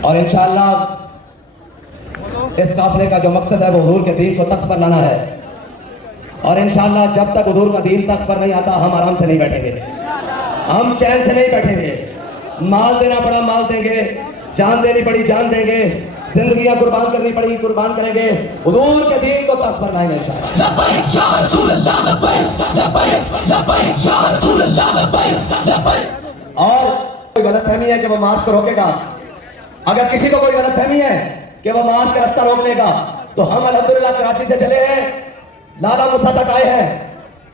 اور انشاءاللہ اس قافلے کا جو مقصد ہے وہ حضور کے دین کو تخت پر لانا ہے، اور انشاءاللہ جب تک حضور کا دین تخت پر نہیں آتا ہم آرام سے نہیں بیٹھیں گے، ہم چین سے نہیں بیٹھیں گے، مال دینا پڑا مال دیں گے، جان دینی پڑی جان دیں گے، زندگیاں قربان کرنی پڑی قربان کریں گے، حضور کے دین کو تخت پر لائیں گے انشاءاللہ۔ لبیک یا رسول اللہ لبیک لبیک لبیک یا رسول اللہ لبیک لبیک۔ اور کوئی غلط فہمی ہے کہ وہ مارچ کو روکے گا، اگر کسی کو کوئی غلط فہمی ہے کہ وہ مارچ کا رستہ روک لے گا تو ہم الحمدللہ کراچی سے چلے ہیں، لالا موسیٰ تک آئے ہیں،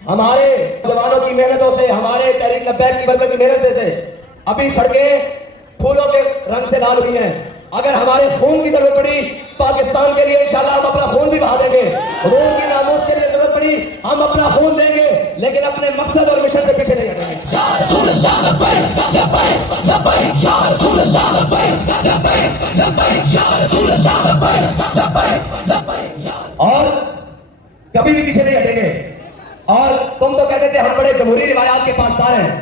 ہمارے جوانوں کی محنتوں سے، ہمارے تحریک لبیک کی برکت کی محنت سے ابھی سڑکیں پھولوں کے رنگ سے لال ہوئی ہیں، اگر ہمارے خون کی ضرورت پڑی پاکستان کے لیے انشاءاللہ ہم اپنا خون بھی بہا دیں گے، روم کی ناموس کے لیے ضرورت پڑی ہم اپنا خون دیں گے، لیکن اپنے مقصد اور مشن سے پیچھے نہیں ہٹیں گے۔ یا رسول اللہ لبیک لبیک لبیک یا رسول اللہ لبیک لبیک لبیک یا رسول اللہ لبیک لبیک لبیک۔ اور کبھی بھی پیچھے نہیں ہٹیں گے۔ اور تم تو کہتے تھے ہم بڑے جمہوری روایات کے پاسدار ہیں،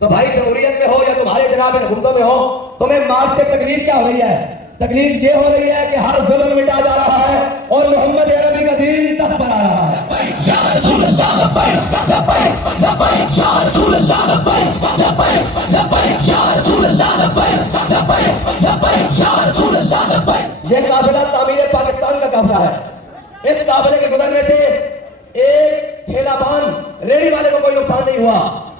تو بھائی جمہوریت میں ہو یا تمہارے جناب حکومتوں میں ہو، تمہیں مارچ سے تکلیف کیا ہو رہی ہے؟ تکلیف یہ ہو رہی ہے کہ ہر ظلم مٹا جا رہا ہے اور محمد عربی کا دین تخت پر آ رہا ہے۔ یا رسول اللہ لبیک لبیک لبیک یا رسول اللہ لبیک لبیک لبیک یا رسول اللہ لبیک لبیک لبیک یا رسول اللہ لبیک۔ یہ قافلہ تعمیر پاکستان کا قافلہ ہے، اس قافلے کے گزرنے سے ایک ٹھیلا پان ریڑھی والے کو کوئی نقصان نہیں ہوا،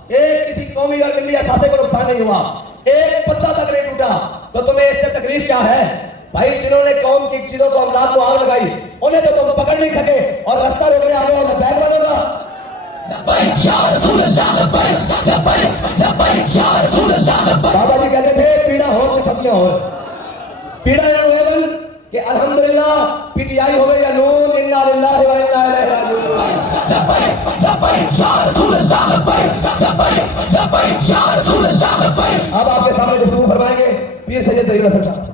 ایک کسی قومی اور ملی اثاثے کو نقصان نہیں ہوا، ایک پتا تک نہیں ٹوٹا، تو تمہیں اس سے تکلیف کیا ہے؟ بھائی جنہوں نے قوم کی چیزوں کو املاک کو آگ لگائی انہیں تو تم پکڑ نہیں سکے اور رستہ روکنے آ گئے ہو، لبیک بنو گا۔ لبیک یا رسول اللہ لبیک لبیک لبیک یا رسول اللہ لبیک۔ بابا جی کہتے تھے پیڑا ہو کہ تھپیاں ہو، پیڑا یہ ہوئے بن کہ الحمدللہ پی ٹی آئی ہوئے یا نون انا للہ و انا الیہ راجعون۔ لبیک لبیک یا رسول اللہ لبیک لبیک لبیک یا رسول اللہ لبیک۔ اب آپ کے سامنے گفتگو فرمائیں گے پیر سید ظہیر حسن صاحب۔